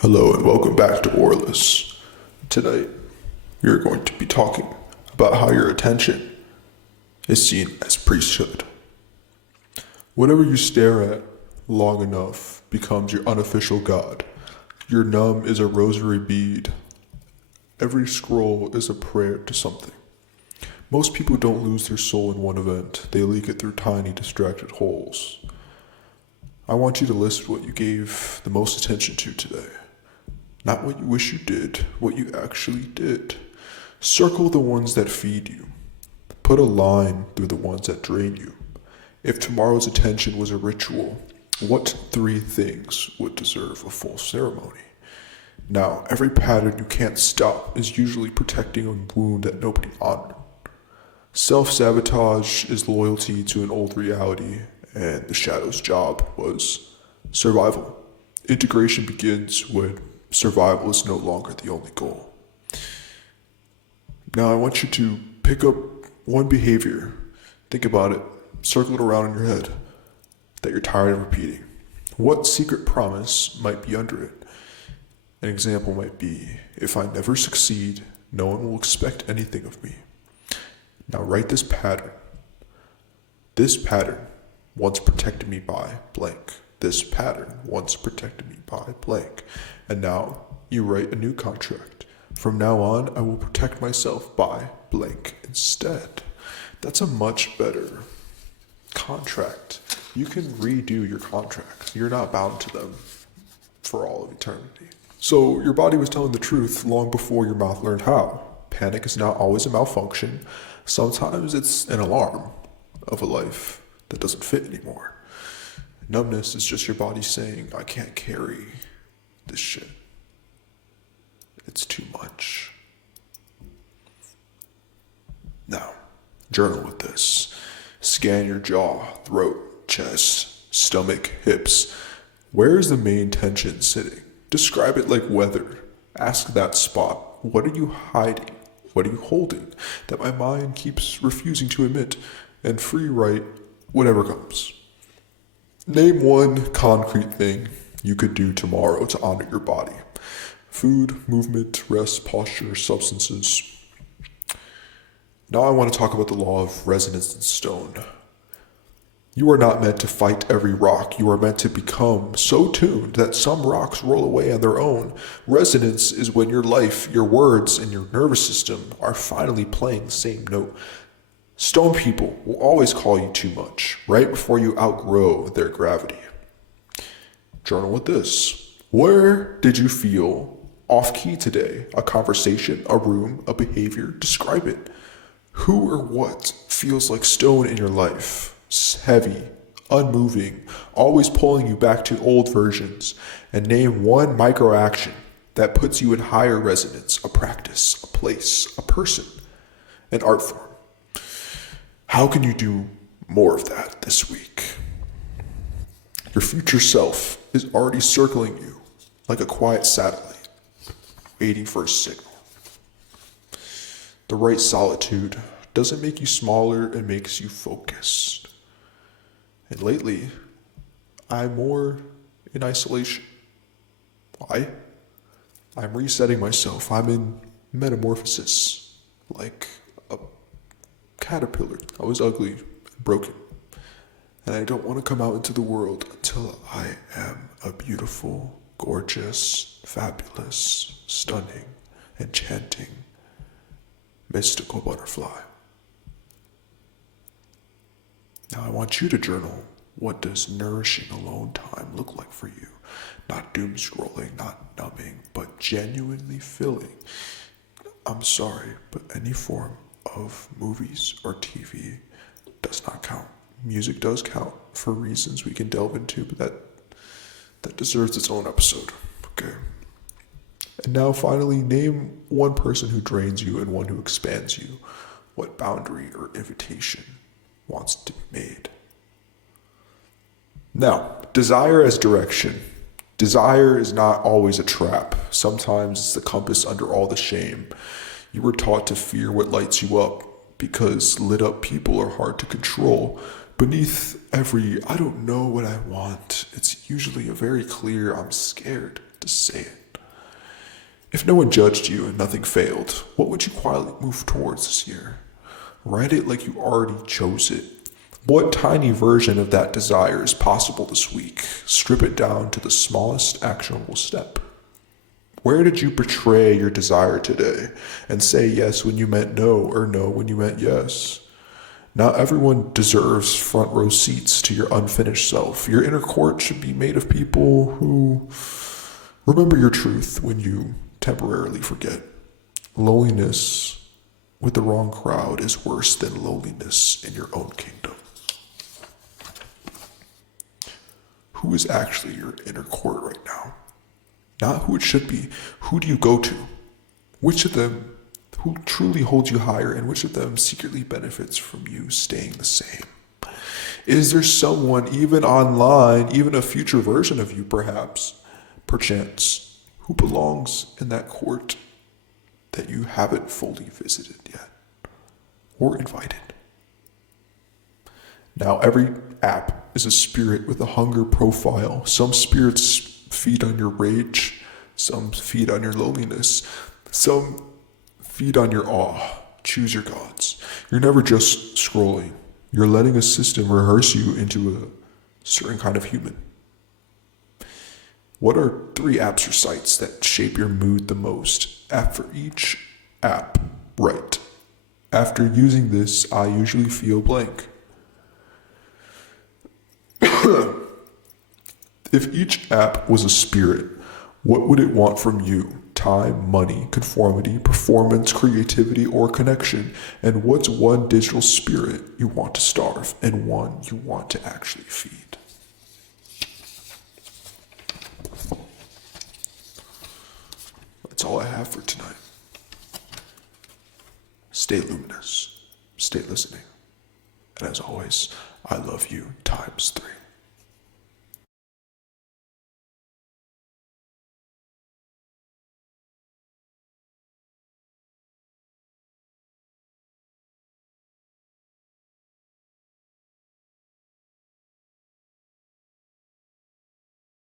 Hello and welcome back to Auralis. Tonight, we are going to be talking about how your attention is seen as priesthood. Whatever you stare at long enough becomes your unofficial god. Your numb is a rosary bead. Every scroll is a prayer to something. Most people don't lose their soul in one event. They leak it through tiny distracted holes. I want you to list what you gave the most attention to today. Not what you wish you did, what you actually did. Circle the ones that feed you. Put a line through the ones that drain you. If tomorrow's attention was a ritual, what three things would deserve a full ceremony? Now, every pattern you can't stop is usually protecting a wound that nobody honored. Self-sabotage is loyalty to an old reality, and the shadow's job was survival. Integration begins when survival is no longer the only goal. Now I want you to pick up one behavior, think about it, circle it around in your head, that you're tired of repeating. What secret promise might be under it? An example might be, if I never succeed, no one will expect anything of me. Now write this pattern. This pattern once protected me by blank. This pattern once protected me by blank. And now you write a new contract. From now on, I will protect myself by blank instead. That's a much better contract. You can redo your contracts. You're not bound to them for all of eternity. So your body was telling the truth long before your mouth learned how. Panic is not always a malfunction. Sometimes it's an alarm of a life that doesn't fit anymore. Numbness is just your body saying, I can't carry this shit. It's too much. Now, journal with this. Scan your jaw, throat, chest, stomach, hips. Where is the main tension sitting? Describe it like weather. Ask that spot, what are you hiding? What are you holding that my mind keeps refusing to admit? And free write whatever comes. Name one concrete thing you could do tomorrow to honor your body. Food, movement, rest, posture, substances. Now I want to talk about the law of resonance in stone. You are not meant to fight every rock. You are meant to become so tuned that some rocks roll away on their own. Resonance is when your life, your words, and your nervous system are finally playing the same note. Stone people will always call you too much, right before you outgrow their gravity. Journal with this. Where did you feel off key today? A conversation, a room, a behavior? Describe it. Who or what feels like stone in your life? Heavy, unmoving, always pulling you back to old versions. And name one micro action that puts you in higher resonance, a practice, a place, a person, an art form. How can you do more of that this week? Your future self is already circling you like a quiet satellite, waiting for a signal. The right solitude doesn't make you smaller, it makes you focused. And lately, I'm more in isolation. Why? I'm resetting myself. I'm in metamorphosis, like a caterpillar. I was ugly and broken. And I don't want to come out into the world until I am a beautiful, gorgeous, fabulous, stunning, enchanting, mystical butterfly. Now I want you to journal. What does nourishing alone time look like for you? Not doom scrolling, not numbing, but genuinely filling. I'm sorry, but any form of movies or TV does not count. Music does count for reasons we can delve into, but that deserves its own episode. Okay. And now finally, name one person who drains you and one who expands you. What boundary or invitation wants to be made? Now, desire as direction. Desire is not always a trap. Sometimes it's the compass under all the shame. You were taught to fear what lights you up because lit up people are hard to control. Beneath every, I don't know what I want, it's usually a very clear, I'm scared to say it. If no one judged you and nothing failed, what would you quietly move towards this year? Write it like you already chose it. What tiny version of that desire is possible this week? Strip it down to the smallest actionable step. Where did you betray your desire today and say yes when you meant no or no when you meant yes? Not everyone deserves front row seats to your unfinished self. Your inner court should be made of people who remember your truth when you temporarily forget. Loneliness with the wrong crowd is worse than loneliness in your own kingdom. Who is actually your inner court right now? Not who it should be. Who do you go to? Which of them who truly holds you higher, and which of them secretly benefits from you staying the same? Is there someone, even online, even a future version of you perhaps, perchance, who belongs in that court that you haven't fully visited yet or invited? Now, every app is a spirit with a hunger profile. Some spirits feed on your rage, some feed on your loneliness, some feed on your awe. Choose your gods. You're never just scrolling. You're letting a system rehearse you into a certain kind of human. What are 3 apps or sites that shape your mood the most? After each app, write. After using this, I usually feel blank. If each app was a spirit, what would it want from you? Time, money, conformity, performance, creativity, or connection? And what's one digital spirit you want to starve and one you want to actually feed? That's all I have for tonight. Stay luminous, stay listening, and as always, I love you ×3.